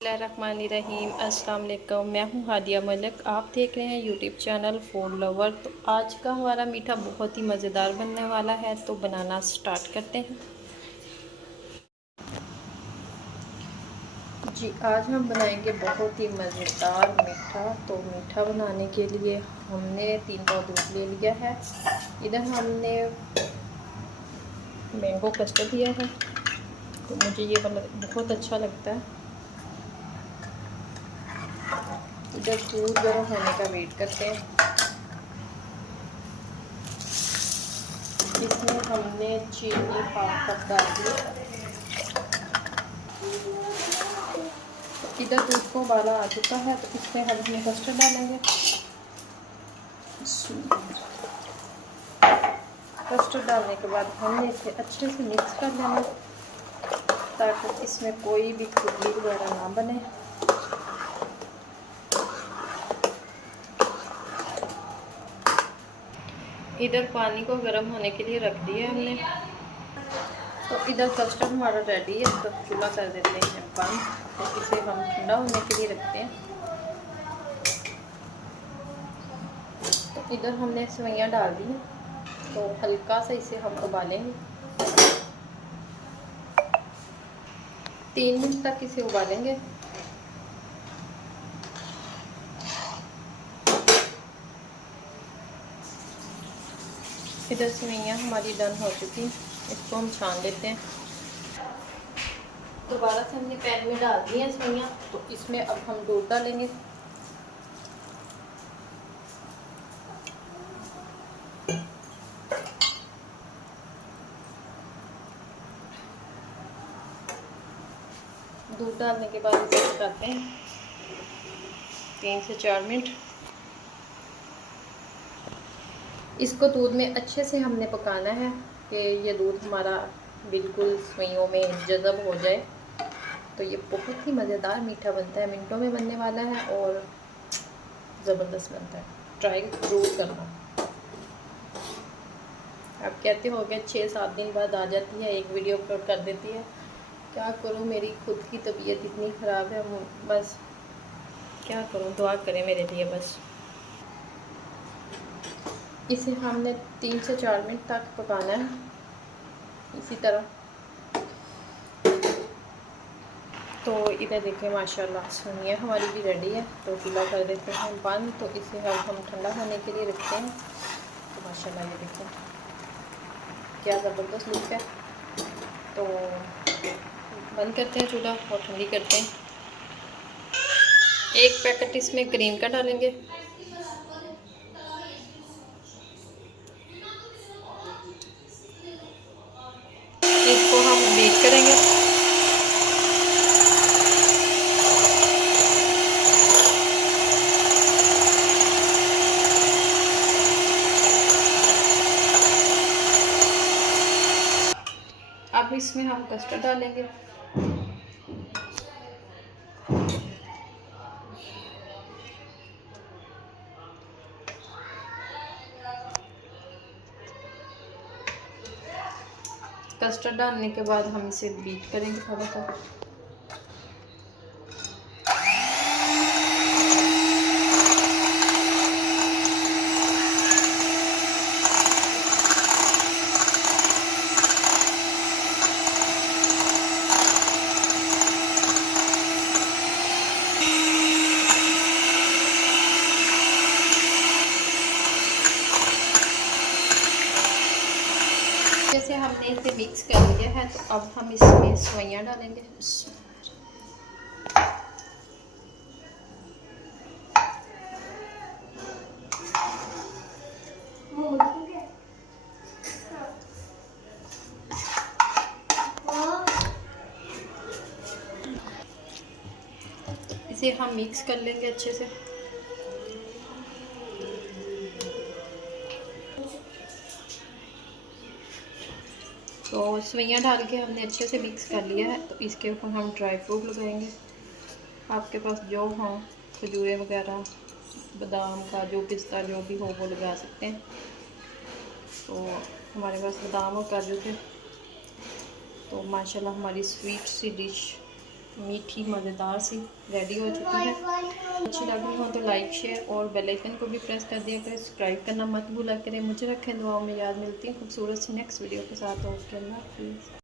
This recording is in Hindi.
बिस्मिल्लाहिर्रहमानिर्रहीम। अस्सलाम वालेकुम। मैं हूँ हादिया मलिक। आप देख रहे हैं यूट्यूब चैनल फूड लवर। तो आज का हमारा मीठा बहुत ही मज़ेदार बनने वाला है, तो बनाना स्टार्ट करते हैं जी। आज हम बनाएंगे बहुत ही मज़ेदार मीठा। तो मीठा बनाने के लिए हमने 3 पाव दूध ले लिया है। इधर हमने मैंगो कस्टर्ड लिया है, तो मुझे ये वाला बहुत अच्छा लगता है। इधर दूध गर्म होने का वेट करते हैं। इसमें हमने चीनी 1/2 कप डाल दी। इधर दूध को उबाला आ चुका है, तो इसमें हम अपने कस्टर्ड डालेंगे। कस्टर्ड डालने के बाद हमने इसे अच्छे से मिक्स कर लेना, ताकि इसमें कोई भी खुजली वगैरह ना बने। इधर पानी को गर्म होने के लिए रख दिया हमने। तो इधर कस्टर्ड हमारा रेडी है, तो चूल्हा कर देते हैं बंद। तो इसे हम ठंडा होने के लिए रखते हैं। तो इधर हमने सेवइयाँ डाल दी, तो हल्का सा इसे हम उबालेंगे। 3 मिनट तक इसे उबालेंगे। इधर सेवइयाँ हमारी डन हो चुकी, इसको हम छान लेते हैं। दोबारा से हमने पैन में डाल दी है सेवइयाँ, तो इसमें अब हम दूध डालेंगे। दूध डालने के बाद इसे पकाते हैं 3 से 4 मिनट। इसको दूध में अच्छे से हमने पकाना है कि ये दूध हमारा बिल्कुल सेवइयों में जज़ब हो जाए। तो ये बहुत ही मज़ेदार मीठा बनता है, मिनटों में बनने वाला है और ज़बरदस्त बनता है। ट्राई ज़रूर करना। आप कहते हो गए 6-7 दिन बाद आ जाती है, एक वीडियो अपलोड कर देती है। क्या करूं, मेरी खुद की तबीयत इतनी ख़राब है, बस क्या करूं, दुआ करें मेरे लिए बस। इसे हमने 3 से 4 मिनट तक पकाना है इसी तरह। तो इधर देखिए माशाल्लाह सेवइयाँ हमारी भी रेडी है। तो चूल्हा कर देते हैं बंद। तो इसे हम ठंडा होने के लिए रखते हैं। तो माशाल्लाह ये देखिए क्या ज़बरदस्त लुक है। तो बंद करते हैं चूल्हा और ठंडी करते हैं। एक पैकेट इसमें क्रीम का डालेंगे। इसको हम बीट करेंगे। अब इसमें हम कस्टर्ड डालेंगे। कस्टर्ड डालने के बाद हम इसे बीट करेंगे थोड़ा सा। जैसे हमने इसे मिक्स कर लिया है, तो अब हम इसमें सेवइयाँ डालेंगे। इसे हम मिक्स कर लेंगे अच्छे से। तो सेवइयाँ डाल के हमने अच्छे से मिक्स कर लिया है। तो इसके ऊपर हम ड्राई फ्रूट लगाएंगे। आपके पास जो हो, खजूरें वगैरह, बादाम, काजू, पिस्ता जो भी हो वो लगा सकते हैं। तो हमारे पास बादाम और काजू थे। तो माशाल्लाह हमारी स्वीट सी डिश मीठी मज़ेदार सी रेडी हो चुकी है। अच्छी लग रही हो तो लाइक शेयर और बेल आइकन को भी प्रेस कर दिया करें, सब्सक्राइब करना मत भूला करें। मुझे रखें दुआओं में याद। मिलती है खूबसूरत सी नेक्स्ट वीडियो के साथ। ओके, अल्लाह हाफिज़।